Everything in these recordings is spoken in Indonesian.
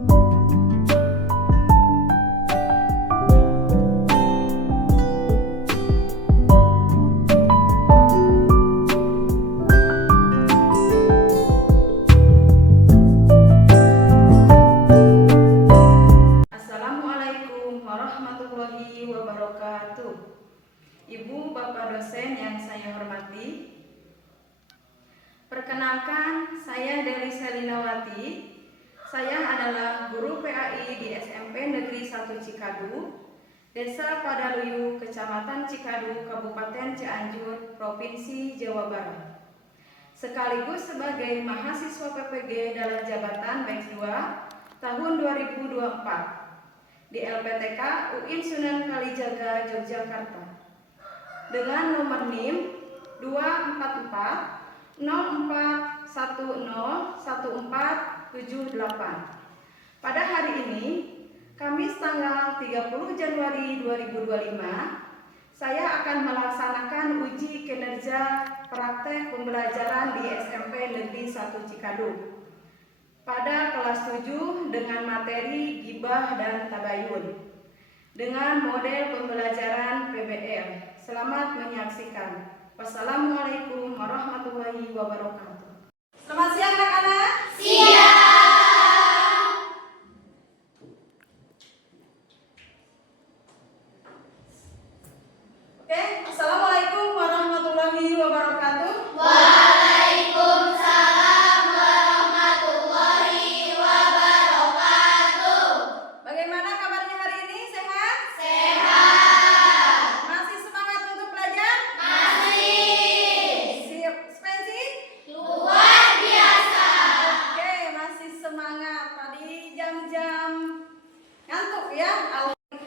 Assalamualaikum warahmatullahi wabarakatuh. Ibu, Bapak dosen yang saya hormati, perkenalkan, saya Deli Selinawati. Saya adalah guru PAI di SMP Negeri 1 Cikadu, Desa Padaluyu, Kecamatan Cikadu, Kabupaten Cianjur, Provinsi Jawa Barat. Sekaligus sebagai mahasiswa PPG dalam jabatan batch 2 tahun 2024 di LPTK UIN Sunan Kalijaga, Yogyakarta, dengan nomor NIM 244 04101478. Pada hari ini, Kamis tanggal 30 Januari 2025, saya akan melaksanakan uji kinerja praktek pembelajaran di SMP Negeri 1 Cikadu pada kelas 7 dengan materi Ghibah dan Tabayun dengan model pembelajaran PBL. Selamat menyaksikan. Wassalamualaikum warahmatullahi wabarakatuh. Selamat siang anak-anak. Siang. Oke, assalamualaikum warahmatullahi wabarakatuh. Waalaikumsalam warahmatullahi wabarakatuh. Bagaimana kabarnya hari ini? Sehat? Sehat. Masih semangat untuk belajar? Masih. Siap pensi? Luar biasa. Oke, masih semangat. Tadi jam-jam ngantuk ya.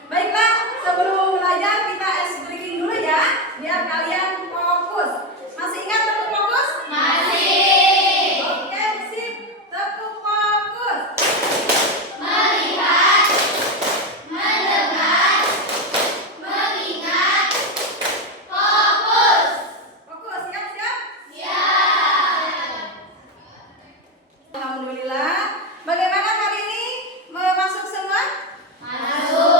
Baiklah, sebelum belajar kita ice breaking dulu ya, biar kalian fokus. Masih ingat tepuk fokus? Masih. Oke, sip. Tepuk fokus. Melihat, mendengar, mengingat, fokus. Fokus, siap-siap? Siap. Alhamdulillah. Bagaimana hari ini? Masuk semua? Masuk.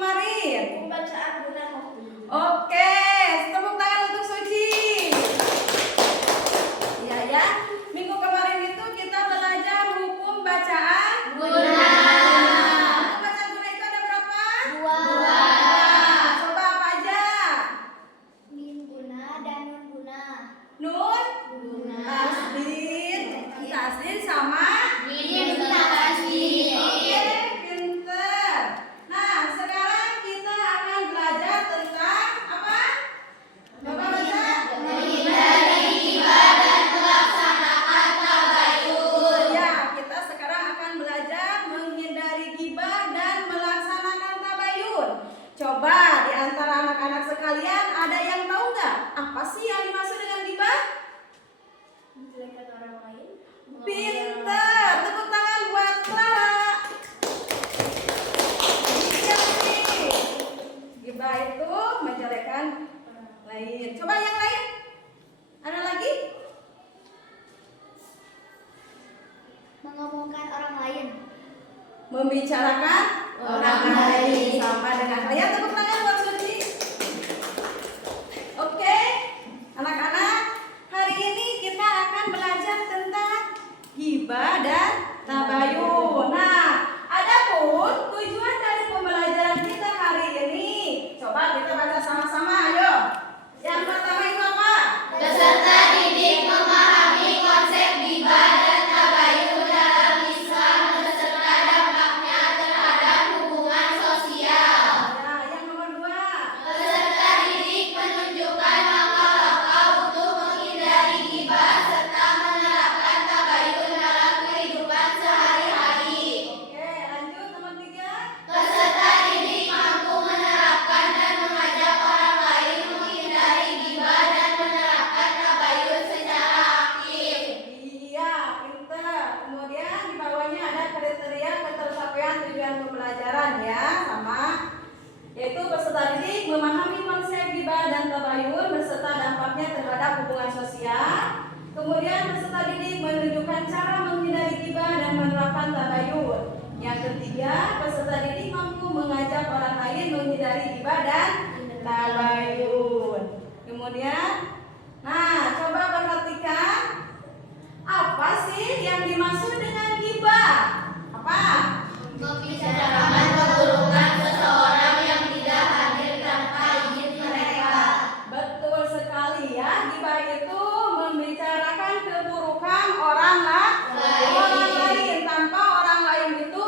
kemarin? Pembacaan guna waktu. Oke, tepuk tangan untuk Suci. Iya ya, minggu kemarin itu kita belajar hukum bacaan Guna. Hukum bacaan guna itu ada berapa? Dua. Coba apa aja? Min guna dan nun guna. Nun, Guna. tasdid, tasdid sama. Min tasdid. Oke, pinter. Nah, sekarang kita akan belajar tentang apa? Coba baca. Menghindari ghibah dan melaksanakan tabayun. Ya, kita sekarang akan belajar menghindari ghibah dan melaksanakan tabayun. Coba di antara anak-anak sekalian ada yang tahu nggak apa sih yang dimaksud dengan ghibah? Menjelekkan orang lain. Pinter, tepuk tangan buat Clara. Iya nih, ghibah itu menjelekkan lain. Coba yang lain, ada lagi? Mengomongkan orang lain. Membicarakan orang lain sama dengan kalian. Tepuk tangan buat Suci. Oke, anak-anak, hari ini kita akan belajar tentang ghibah dan tabayun. Nah, adapun tujuan dari pembelajaran kita hari ini, coba kita baca sama-sama, ayo. Yang pertama itu apa? Peserta didik memahami konsep ghibah dan tabayun dalam Islam beserta dampaknya terhadap hubungan sosial. Nah, yang nomor 2. Peserta didik menunjukkan langkah-langkah untuk menghindari ghibah serta menerapkan tabayun dalam kehidupan sehari-hari. Oke, lanjut nomor 3. Peserta didik mampu menerapkan dan mengajak orang lain menghindari ghibah dan menerapkan tabayun secara aktif. Iya, pinter. Kemudian di bawahnya ada kriteria ketercapaian tujuan pembelajaran ya, sama. Yaitu peserta didik memahami konsep ghibah dan tabayun beserta dampaknya terhadap hubungan sosial. Kemudian peserta didik menunjukkan cara menghindari ghibah dan menerapkan tabayun. Yang ketiga, peserta didik mampu mengajak orang lain menghindari ghibah dan tabayun. Kemudian, nah, coba perhatikan apa sih yang dimaksud dengan ghibah? Apa? Membicarakan keburukan seseorang yang tidak hadir tanpa izin mereka. Betul sekali ya, ghibah itu membicarakan keburukan orang lain tanpa orang lain itu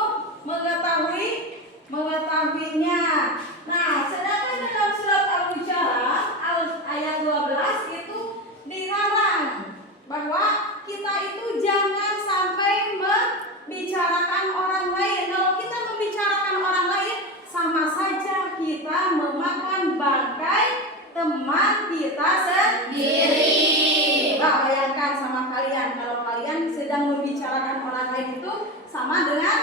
mengetahuinya. Nah, sedangkan dalam surat Al-Hujurat ayat 12 itu dilarang bahwa kita itu jangan sampai membicarakan orang lain. Kalau kita membicarakan orang lain, sama saja kita memakan bangkai teman kita sendiri. Nah, bayangkan sama kalian, kalau kalian sedang membicarakan orang lain itu sama dengan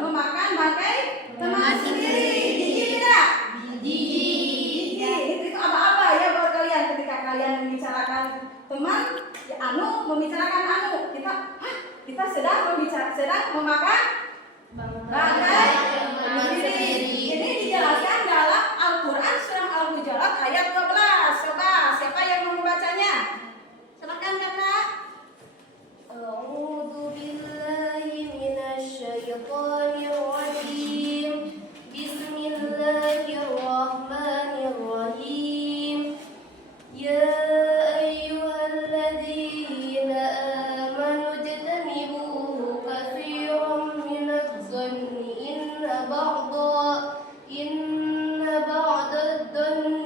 memakan bangkai teman sendiri. Jijik tidak? Jijik. Itu apa-apa ya buat kalian ketika kalian membicarakan teman, ya membicarakan kita sedang memakan bangkai teman sendiri. Ini dijelaskan dalam Al-Quran surah Al-Hujurat ayat 12. Coba siapa yang mau membacanya? Silakan kakak. أعوذ بالله من الشيطان الرجيم. بسم الله الرحمن الرحيم. يا أيها الذين آمنوا اجتنبوا كثيرا من الظن إن بعض الظن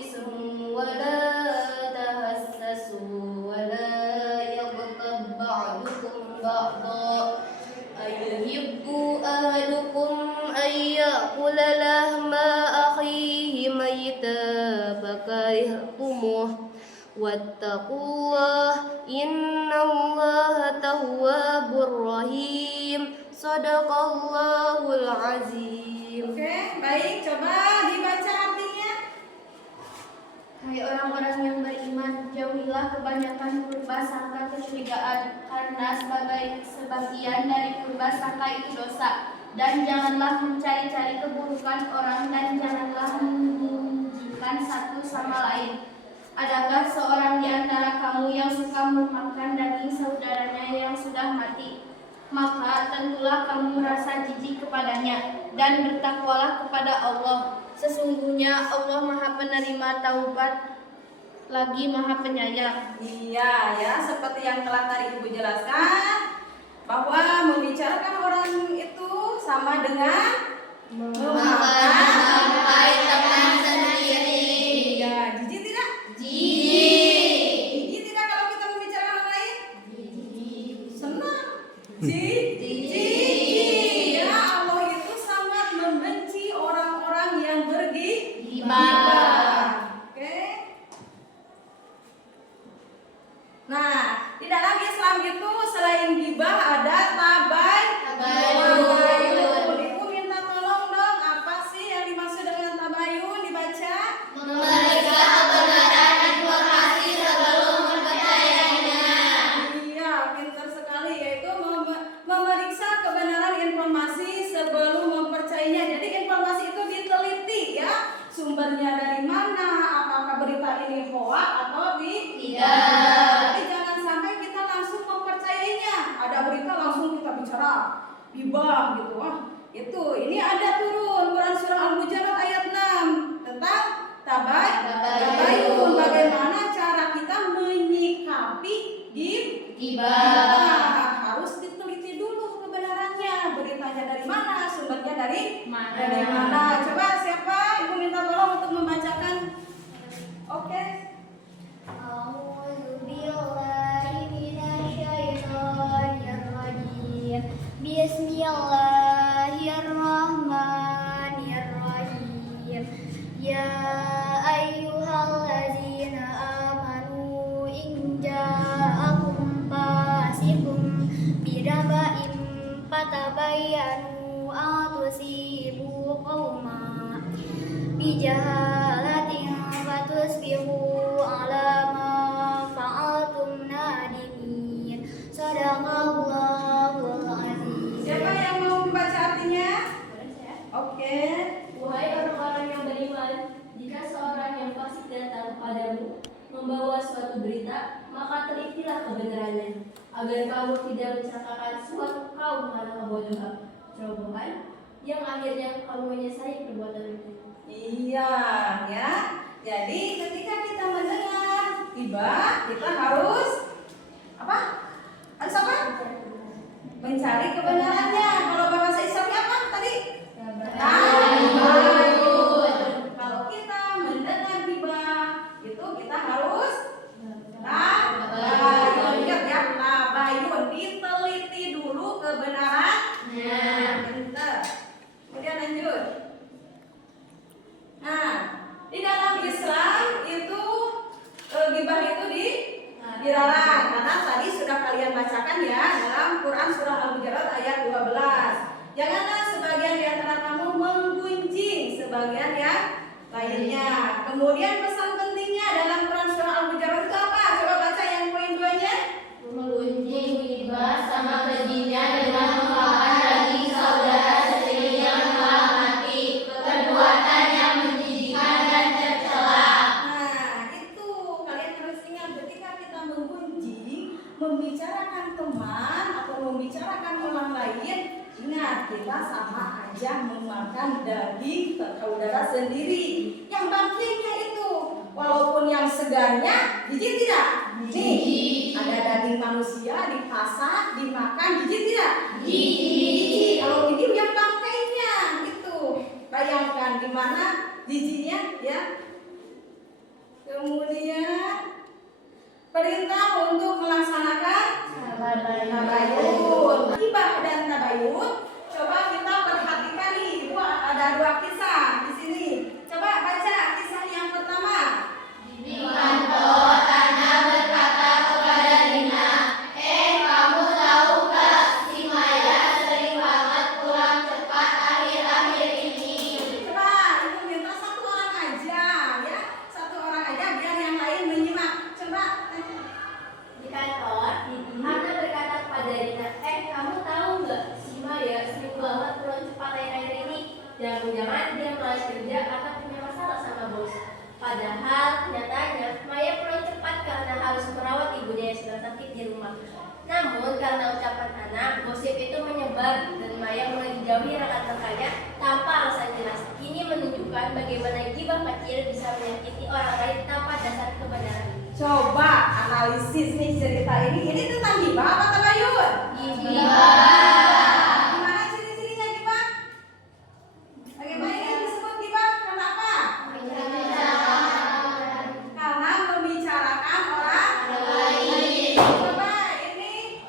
إثم ولا تهسسوا ولا يغتب بعضكم بعضا أيحب أحدكم أن يأكل لحم أخيه ميتا فكرهتموه واتقوا الله إن الله تواب رحيم. Sadaqallahul azim. Oke, baik, coba dibaca artinya. Hai orang-orang yang beriman, beriman, jauhilah kebanyakan purba sangka kecurigaan, karena sebagian dari purba sangka itu dosa. Dan janganlah mencari-cari keburukan orang, dan janganlah menunjukkan satu sama lain. Adakah seorang di antara kamu yang suka memakan daging saudaranya yang sudah mati? Maka tentulah kamu merasa jijik kepadanya, dan bertakwalah kepada Allah. Sesungguhnya Allah Maha Penerima Taubat lagi Maha Penyayang. Iya ya, seperti yang telah tadi Ibu jelaskan, bahwa membicarakan orang itu sama dengan memakan teman sendiri. Iya, jijik tidak? Jijik. Jijik tidak kalau kita membicarakan orang lain? Senang. Jijik. Ya, Allah itu sangat membenci orang-orang yang bergibah. Oke. Nah, di dalam Islam itu selain gibah ada tabayun. Ibu minta tolong dong, apa sih yang dimaksud dengan tabayun? Dibaca. Memeriksa kebenaran informasi sebelum mempercayainya. Iya, pintar sekali, yaitu memeriksa kebenaran informasi sebelum mempercayainya. Jadi informasi itu diteliti ya, sumbernya dari mana, apakah berita ini hoax atau tidak. Jadi jangan sampai kita langsung mempercayainya. Ada berita langsung kita bicara gibah gitu. Itu ini ada turun Quran surah Al-Hujurat ayat 6 tentang tabayun. Bagaimana cara kita menyikapi gibah. Harus diteliti dulu kebenarannya. Beritanya dari mana, sumbernya dari mana. Coba siapa? Ibu minta tolong untuk membacakan. Oke. A'udzu billahi minasyaitonir rajim. Bismillahirrahmanirrahim. Ya ayyuhallazina amanu in ja'akum fasiqun binaba'in fatabayyanu an tusibu qauman bijahalatin fatusbihu ala ma fa'altum nadimin. Shadaqallahul azim. Siapa yang mau membaca artinya? Oke. Wahai orang-orang yang beriman, jika seorang yang fasik datang kepadamu membawa suatu berita, maka telitilah kebenarannya, agar kamu tidak mencelakakan suatu kaum karena kebodohan yang akhirnya kamu menyesali perbuatan itu. Iya, ya. Jadi ketika kita mendengar gibah, kita harus apa? Harus apa? Mencari kebenarannya. Kalau bahasa Islamnya apa tadi? Tabayun. Kalau kita mendengar gibah, itu kita harus tabayun. Ingat ya, tabayun. Diteliti dulu kebenarannya. Bentar. Kemudian lanjut. Nah, di dalam Islam itu gibah itu dilarang karena tadi sudah kalian bacakan ya dalam Quran surah Al-Hujurat ayat 12. Janganlah sebagian di antara kamu menggunjing sebagian yang lainnya. Kemudian pesan pentingnya dalam Quran surah Al-Hujurat itu apa? Coba baca yang poin 2-nya. Menggunjing gibah sama kejinya dengan memakan daging saudara sendiri yang telah mati. Perbuatan yang menjijikan dan tercela. Nah, itu kalian harus ingat ketika kita menggunjing, membicarakan teman atau membicarakan orang lain, ingat kita sama aja memakan daging saudara sendiri. Yang bangkainya itu, walaupun yang segarnya jijik tidak? Nih, ada daging manusia dipasak, dimakan, jijik tidak? Jijik. Kalau ini yang bangkainya itu, bayangkan di mana jijiknya ya. Kemudian perintah untuk melaksanakan tabayun. Gibah dan tabayun. Coba kita perhatikan nih, Ibu, ada 2 kisah di sini. Coba baca kisah yang pertama. Di kantor Tanah berkata kepada Dina, kamu tahu gak si Maya sering banget pulang cepat akhir-akhir ini. Coba Ibu minta satu orang aja ya, satu orang aja biar yang lain menyimak. menyakiti orang lain tanpa dasar kebenaran. Coba analisis nih cerita ini tentang gibah apa tabayun? Gibah. Gimana ciri-cirinya gibah? Bagaimana yang disebut gibah? Kenapa? Karena membicarakan orang lain. Coba ini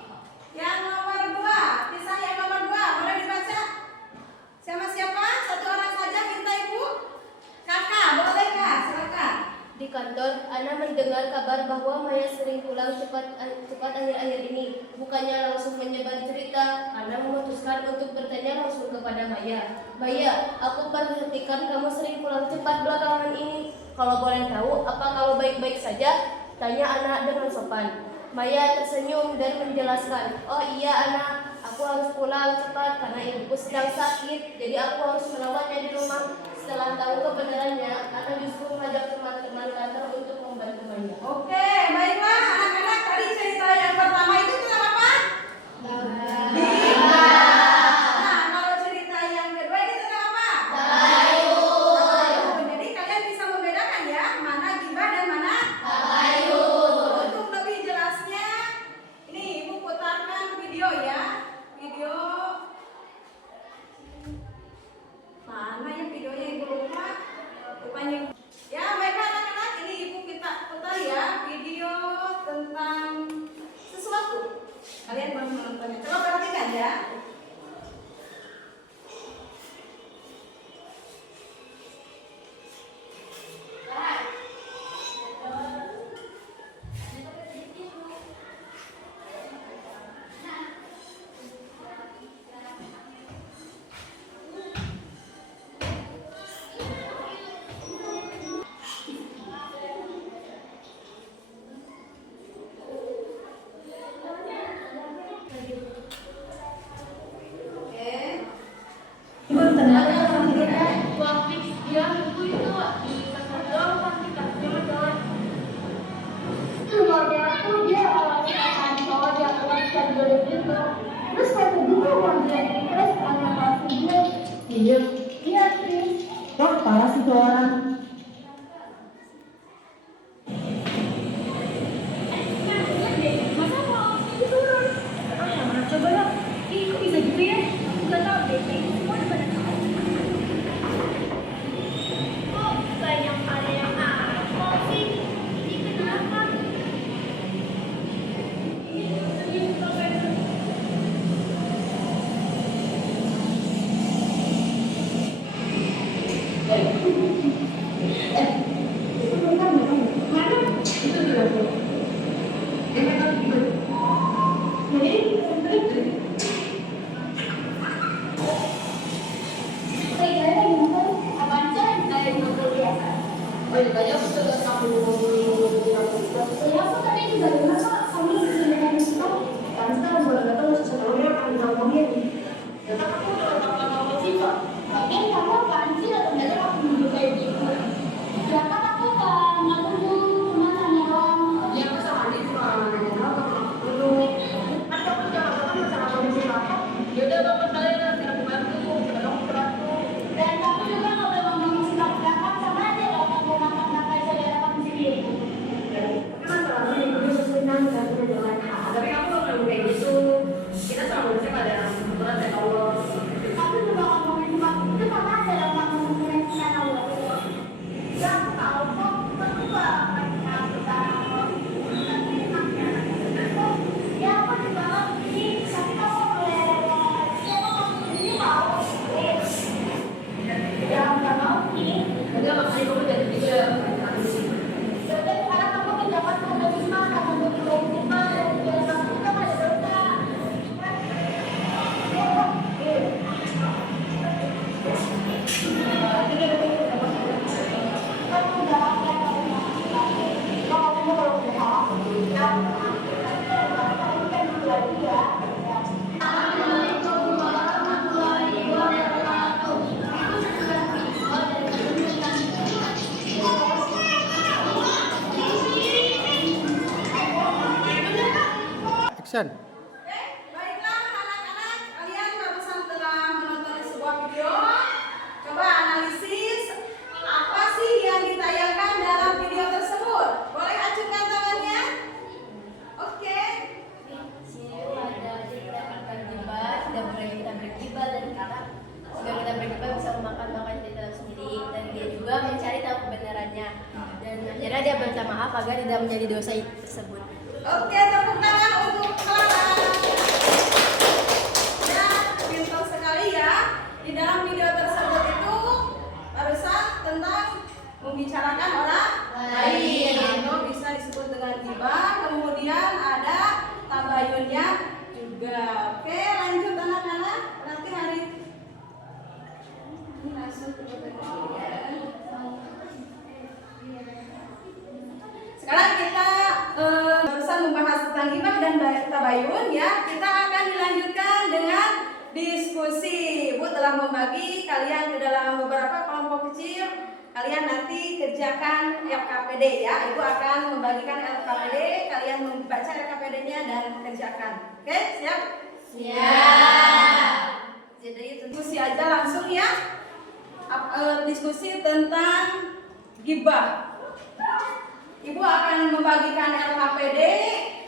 yang nomor 2, kisah yang nomor 2 boleh dibaca? Siapa? Satu orang saja, minta ibu. Kakak, boleh kak? Silakan. Di kantor, Ana mendengar kabar bahwa Maya sering pulang cepat akhir-akhir ini. Bukannya langsung menyebar cerita, Ana memutuskan untuk bertanya langsung kepada Maya. Maya, aku perhatikan kamu sering pulang cepat belakangan ini. Kalau boleh tahu, apa kamu baik-baik saja? Tanya Ana dengan sopan. Maya tersenyum dan menjelaskan, oh iya Ana, aku harus pulang cepat karena ibuku sedang sakit, jadi aku harus merawatnya di rumah. Setelah tahu kebenarannya, Ana justru mengajak teman-teman kantor untuk membantu Maya. Oke, baiklah anak-anak, tadi cerita yang pertama itu tentang apa? Gibah. Nah, kalau cerita yang kedua ini tentang apa? Tabayun. Jadi kalian bisa membedakan ya, mana gibah dan mana tabayun. Untuk lebih jelasnya, ini Ibu putarkan video ya. Video mana ya videonya, Ibu lupa. Rupanya. Ya, baiklah anak-anak, ini Ibu kita putar ya video tentang sesuatu. Kalian baru menontonnya. Coba perhatikan ya. Wah, parah sih tuh orang. Coba ya, kok bisa gitu ya? Gak tau deh, ini semua udah pada tahu. Kok banyak ada yang apa sih? Ini kenapa? Action. Baiklah anak-anak, kalian barusan telah menonton sebuah video. Coba analisis apa sih yang ditayangkan dan akhirnya dia minta maaf agar tidak menjadi dosa tersebut. Oke, tepuk tangan untuk Clara. Ya, pintar sekali ya. Di dalam video tersebut itu barusan tentang membicarakan orang lain atau bisa disebut dengan gibah. Kemudian ada tabayunnya juga. Oke, lanjut anak-anak. Berarti hari ini langsung ke bagian. Sekarang kita barusan membahas tentang gibah dan tabayun ya. Kita akan dilanjutkan dengan diskusi. Ibu telah membagi kalian ke dalam beberapa kelompok kecil. Kalian nanti kerjakan LKPD ya. Ibu akan membagikan LKPD, kalian membaca LKPD-nya dan kerjakan. Oke, siap? Siap. Jadi diskusi aja langsung ya. Diskusi tentang gibah. Ibu akan membagikan LKPD,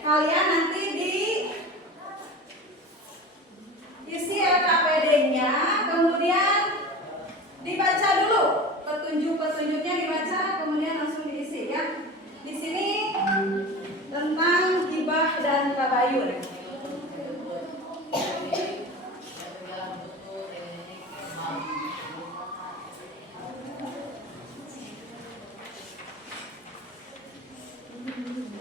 kalian nanti isi LKPD-nya, kemudian dibaca dulu, petunjuk-petunjuknya dibaca, kemudian langsung diisi ya. Di sini tentang gibah dan tabayun.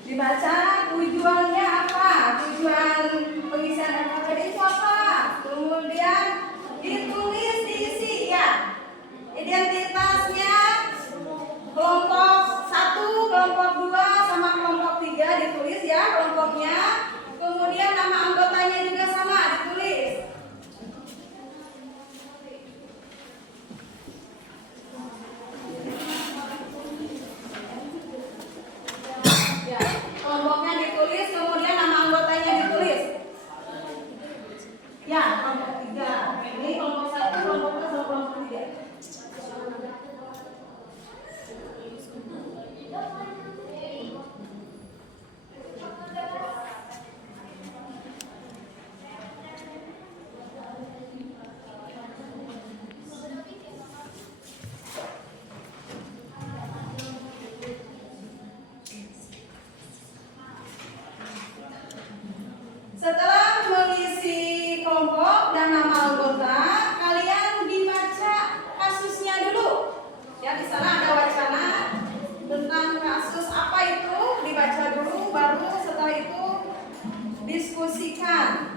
Dibaca tujuannya apa? Tujuan pengisian LKPD itu apa? Kemudian ditulis, diisi ya. Identitasnya kelompok 1, kelompok 2 sama kelompok 3 ditulis ya kelompoknya. Kemudian nama anggotanya juga sama ditulis. Ya, kelompoknya ditulis, kemudian nama anggotanya ditulis. Ya, kelompok 3. Ini kelompok 1, kelompok 2 sama kelompok 3. Setelah mengisi kelompok dan nama anggota, kalian dibaca kasusnya dulu. Ya, di sana ada wacana tentang kasus apa itu, dibaca dulu, baru setelah itu diskusikan.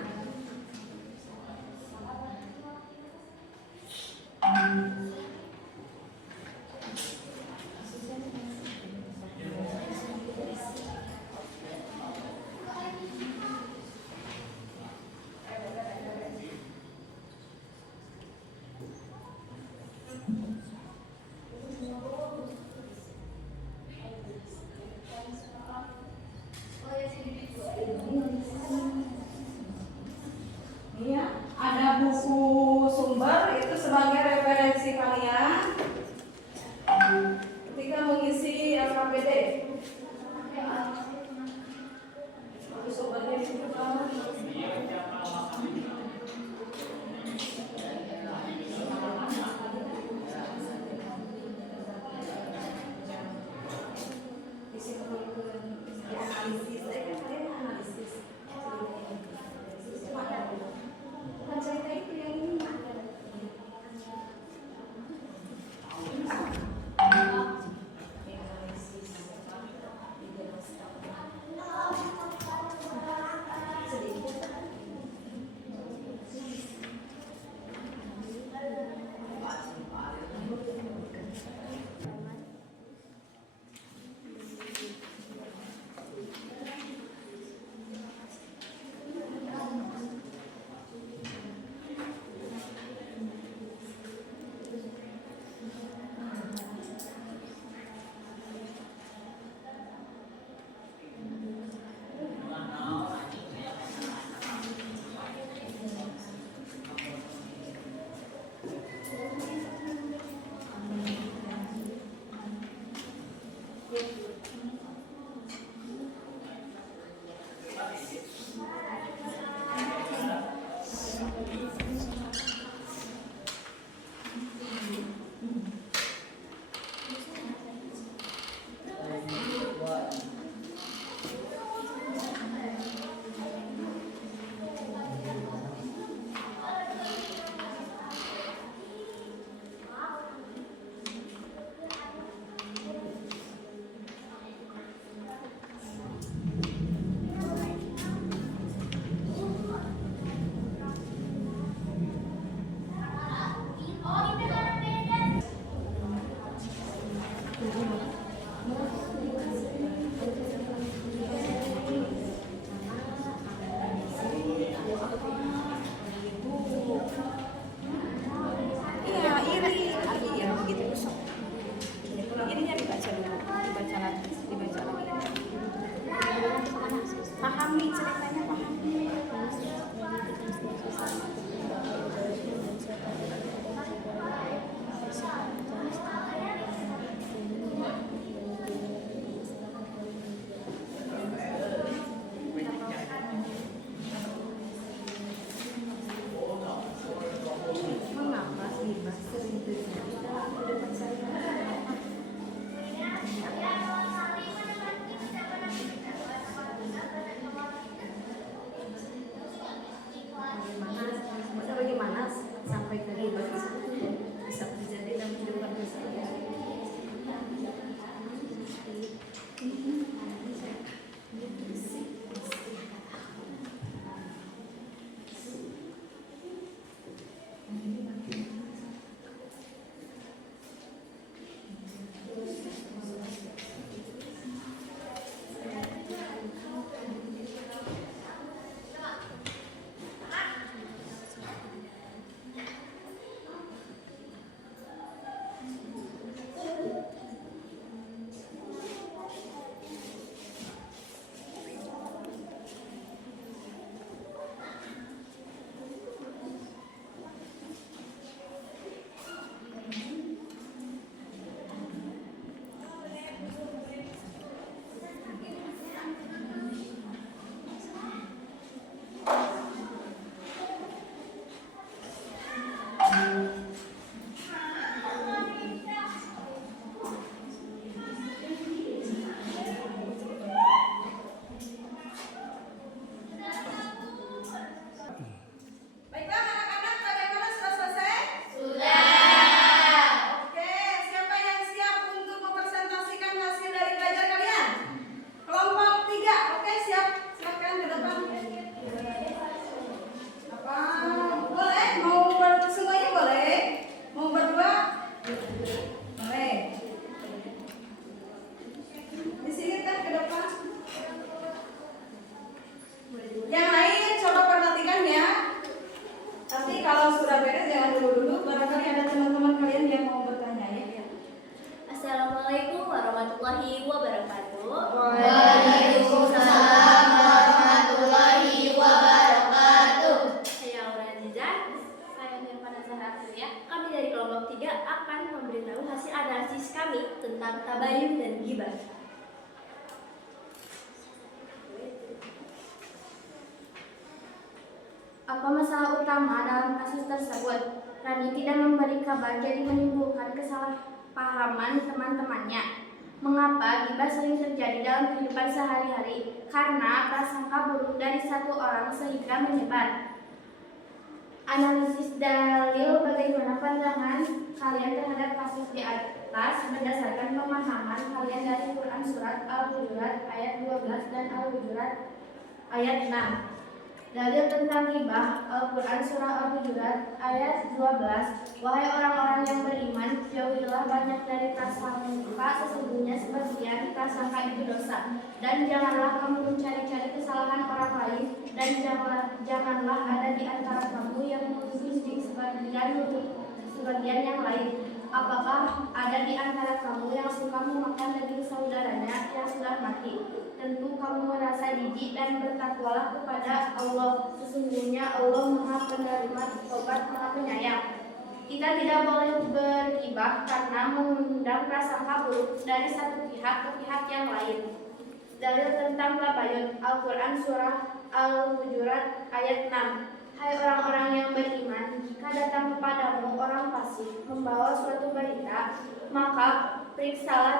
Iya, ada buku sumber itu sebagai referensi kalian ketika mengisi LKPD. Buku sumbernya juga. Iya, iri ya begitu besok. Ininya dibaca dulu, dibaca lagi. Pahami ceritanya, pahami. Mengapa Dimas sering terjadi dalam kehidupan sehari-hari? Bagaimana sampai ke ghibah tersebut bisa terjadi dalam kehidupan sehari-hari? Baiklah anak-anak, bagaimana sudah selesai? Sudah. Oke, siapa yang siap untuk mempresentasikan hasil dari belajar kalian? Kelompok 3, oke siap? Silakan ke depan. Apa? Boleh? Mau semuanya boleh? Mau berdua? Boleh. Di sini kan ke depan. Yang lain coba perhatikan ya. Nanti kalau sudah beres jangan dulu-dulu. Barangkali ada teman-teman kalian yang mau bertanya ya. Assalamualaikum warahmatullahi wabarakatuh. Waalaikumsalam warahmatullahi wabarakatuh. Saya Aura Azizah, saya Nirvana Zahra ya. Kami dari kelompok 3 akan memberitahu hasil analisis kami tentang tabayun dan ghibah. Apa masalah utama dalam kasus tersebut? Rani tidak memberi kabar jadi menimbulkan kesalahpahaman teman-temannya. Mengapa ghibah sering terjadi dalam kehidupan sehari-hari? Karena prasangka buruk dari satu orang sehingga menyebar. Analisis dalil bagaimana pandangan kalian terhadap kasus di atas berdasarkan pemahaman kalian dari Quran Surat Al-Hujurat ayat 12 dan Al-Hujurat ayat 6. Dalil tentang ghibah Al-Quran Surah Al-Hujurat ayat 12. Wahai orang-orang yang beriman, jauhilah banyak dari prasangka, sesungguhnya sebagian prasangka itu dosa. Dan janganlah kamu mencari-cari kesalahan orang lain, dan janganlah ada di antara kamu yang mengusik sebagian yang lain. Apakah ada di antara kamu yang suka memakan daging saudaranya yang sudah mati? Tentu kamu merasa jijik dan bertakwalah kepada Allah. Sesungguhnya Allah Maha Penerima Taubat, Maha Penyayang. Kita tidak boleh berghibah karena mengundang prasangka buruk dari satu pihak ke pihak yang lain. Dalil tentang tabayun Al-Quran Surah Al-Hujurat ayat 6. Hai orang-orang yang beriman, jika datang kepadamu orang fasik membawa suatu berita, maka periksalah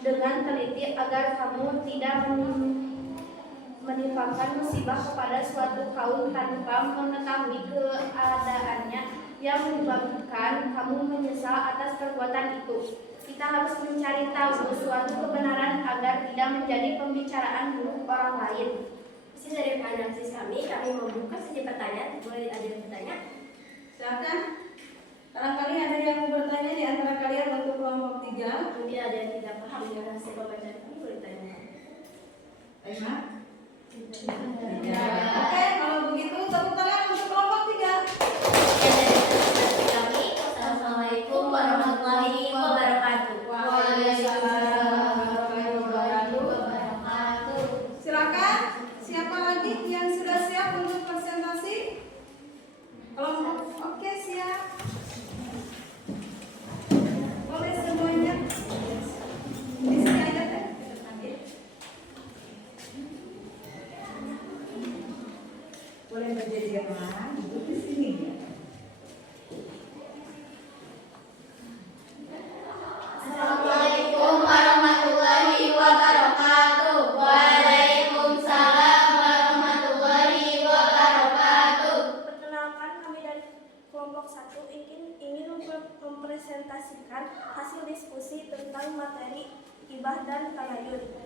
dengan teliti agar kamu tidak menimpakan musibah kepada suatu kaum tanpa mengetahui keadaannya yang menyebabkan kamu menyesal atas perbuatan itu. Kita harus mencari tahu suatu kebenaran agar tidak menjadi pembicaraan buruk orang lain. Dari analisis kami membuka sesi pertanyaan. Boleh ada yang bertanya? Silakan. Barangkali ada yang mau bertanya di antara kalian untuk kelompok 3. Mungkin ada yang tidak paham dengan hasil pembacaan ini, boleh tanya. Baiklah. Oke, kalau begitu tepuk tangan untuk kelompok 3. Kami, Assalamualaikum warahmatullahi wabarakatuh. Waalaikumsalam warahmatullahi wabarakatuh. Silakan, siapa lagi yang sudah siap untuk presentasi? Kelompok, oke siap. Boleh semuanya. Di sini aja teh. Boleh berjejer-jejeran, duduk di sini ya. Assalamualaikum warahmatullahi wabarakatuh. Waalaikumsalam warahmatullahi wabarakatuh. Perkenalkan, kami dari kelompok 1 ingin mempresentasikan hasil diskusi tentang materi gibah dan tabayun.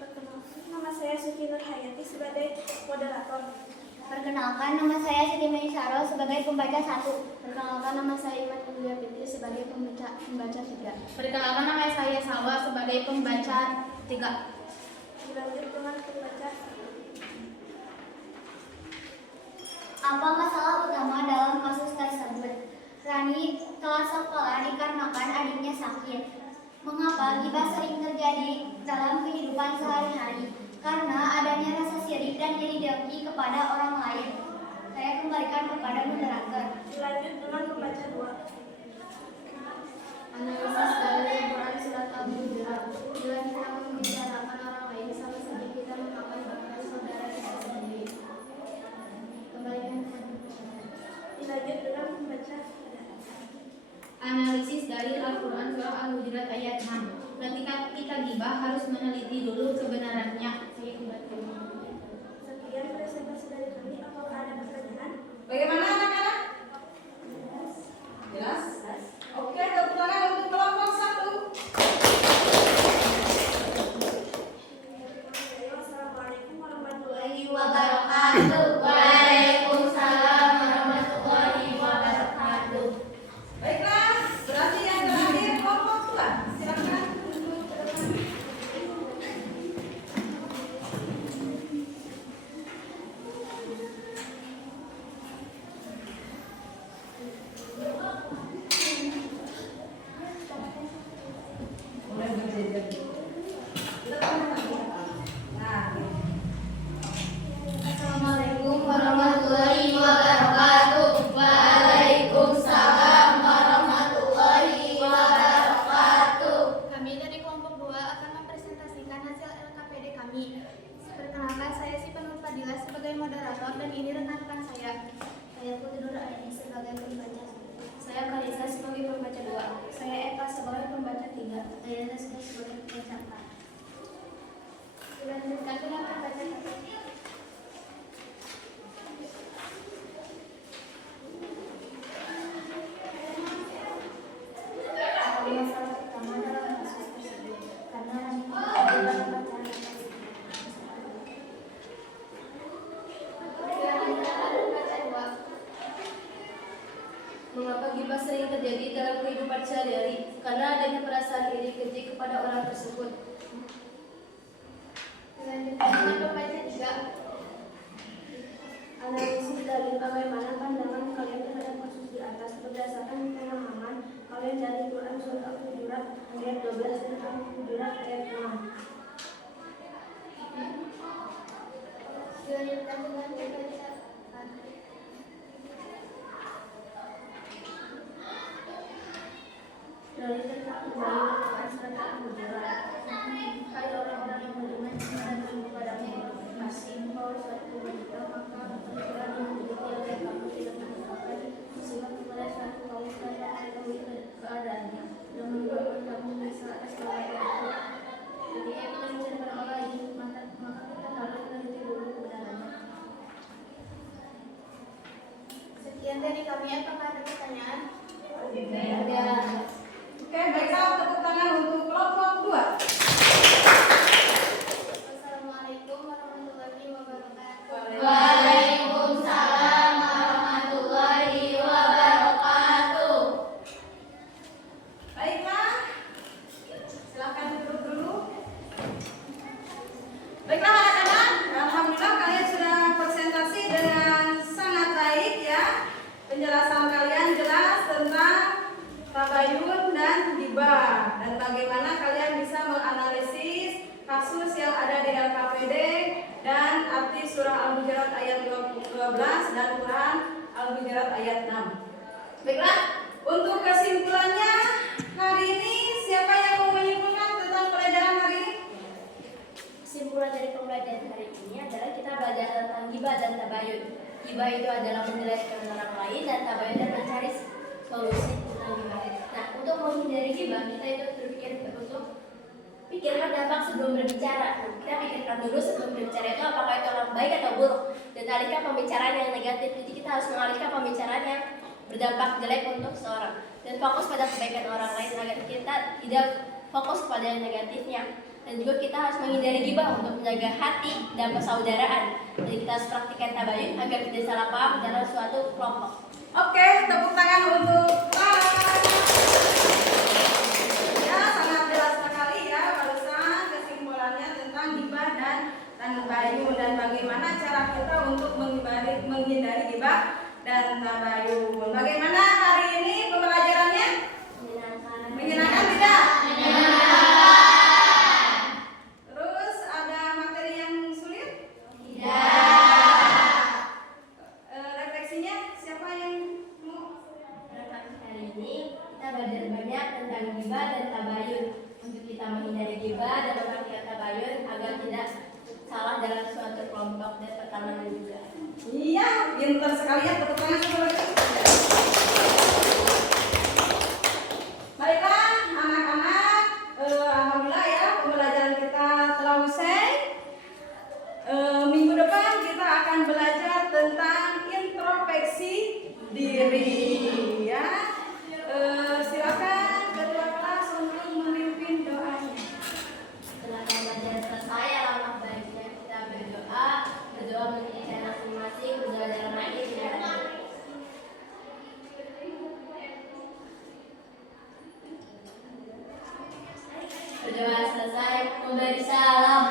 Perkenalkan, nama saya Suci Nurhayati sebagai moderator. Perkenalkan, nama saya Siti Manisaro sebagai pembaca 1. Perkenalkan, nama saya Iman Yulia Fitri sebagai pembaca 3. Perkenalkan, nama saya Salwa sebagai pembaca 3. Dilanjut dengan pembaca. Apa masalah utama dalam kasus tersebut? Rani telah sekolah dikarenakan adiknya sakit. Mengapa gibah sering terjadi dalam kehidupan sehari-hari? Karena adanya rasa sirik dan iri dengki kepada orang lain. Saya kembalikan kepada moderator. Dilanjut dengan pembaca 2. Analisis dari Al-Quran Surat Al-Hujurat. Bila kita membicarakan orang lain, sama saja kita mengkabarkan saudara kita sendiri. Kembalikan. Dilanjut dengan pembaca 3. Analisis dari Al-Quran Surah Al-Hujurat ayat 6. Ketika kita gibah harus meneliti dulu kebenarannya. Sekian presentasi dari kami. Apakah ada pertanyaan? Bagaimana anak-anak? Jelas? Oke, tepuk tangan untuk kelompok 1. Wassalamualaikum warahmatullahi Wabarakatuh. Waalaikumsalam warahmatullahi wabarakatuh. Baiklah, berarti yang terakhir kelompok 2. Silakan untuk ke depan. Mulai berjejer. Kita tahu lagi. Nah, Assalamualaikum warahmatullahi wabarakatuh. Waalaikumsalam warahmatullahi wabarakatuh. Kami dari kelompok 2 akan mempresentasikan hasil LKPD kami. Perkenalkan, saya si Penuh Fadilah sebagai moderator dan ini rekan-rekan saya. Saya Putri Nur Aini sebagai pembaca. Saya Kalisa sebagai pembaca 2. Saya Eka sebagai pembaca 3. Saya Rizky sebagai pembaca 4. Dilanjutkan dengan pembaca 1. Masalah utama dalam kasus tersebut karena Rani tidak dalam bacaan Mengapa gibah sering terjadi dalam kehidupan sehari-hari? Karena adanya perasaan iri keji kepada orang tersebut. Dilanjutkan dengan pembaca 3. Analisis dalil bagaimana pandangan kalian terhadap kasus di atas berdasarkan pemahaman kalian dari Quran Surah Al-Hujurat ayat 12 dan Al-Hujurat ayat 6. Dilanjutkan dengan pembaca 4. Dari tentang Quran Surah Al-Hujurat. Hai orang-orang yang beriman dan kepadamu masih bahwa suatu wanita maka Al-Quran yang menjadi oleh kamu tidak menyebabkan musibah kepada suatu kaum kaya mengetahui keadaannya dan membuat kamu bisa sebagai itu. Ketika kita menceritakan orang lain maka kita harus meneliti dulu kebenarannya. Sekian dari kami. Apakah ada pertanyaan? Ada. Oke, baiklah, tepuk tangan untuk kelompok 2. Assalamualaikum warahmatullahi wabarakatuh. Waalaikumsalam warahmatullahi wabarakatuh. Baiklah anak-anak, alhamdulillah kalian sudah presentasi dengan sangat baik ya. Penjelasan kalian jelas tentang tabayun dan gibah dan bagaimana kalian bisa menganalisis kasus yang ada di LKPD dan arti surah Al-Hujurat ayat 12 dan Quran Al-Hujurat ayat 6. Baiklah, untuk kesimpulannya hari ini siapa yang mau menyimpulkan tentang pelajaran hari ini? Kesimpulan dari pembelajaran hari ini adalah kita belajar tentang gibah dan tabayun. Gibah itu adalah menjelekkan orang lain dan tabayun dan mencari solusi tentang gibah. Nah, untuk menghindari gibah kita itu berpikir untuk pikirkan dampak sebelum berbicara. Kita pikirkan dulu sebelum berbicara itu apakah itu orang baik atau buruk, dan alihkan pembicaraan yang negatif. Jadi kita harus mengalihkan pembicaraan yang berdampak jelek untuk seorang dan fokus pada kebaikan orang lain agar kita tidak fokus pada yang negatifnya. Dan juga kita harus menghindari gibah untuk menjaga hati dan persaudaraan. Jadi kita harus praktikkan tabayun agar tidak salah paham dalam suatu kelompok. Oke, tepuk tangan untuk ya, sangat jelas sekali ya barusan kesimpulannya tentang gibah dan tabayun dan bagaimana cara kita untuk menghindari gibah dan tabayun. Bagaimana hari ini pembelajarannya? Menyenangkan tidak? Terus ada materi yang sulit? Refleksinya siapa yang mau? Hari ini kita belajar banyak tentang gibah dan tabayun untuk kita menghindari gibah dan mempraktikkan tabayun agar tidak salah dalam suatu kelompok dan pertemanan juga. Iya, pintar sekali ya, tepuk tangan sekali lagi. Baiklah anak-anak, alhamdulillah ya pembelajaran kita telah usai. Minggu depan kita akan belajar tentang introspeksi diri ya. Silakan ketua kelas untuk memimpin doanya. Setelah pembelajaran selesai, alangkah baiknya kita berdoa mengingatkan masing-masing berdoa dalam hati tidak ada. Berdoa selesai, memberi salam.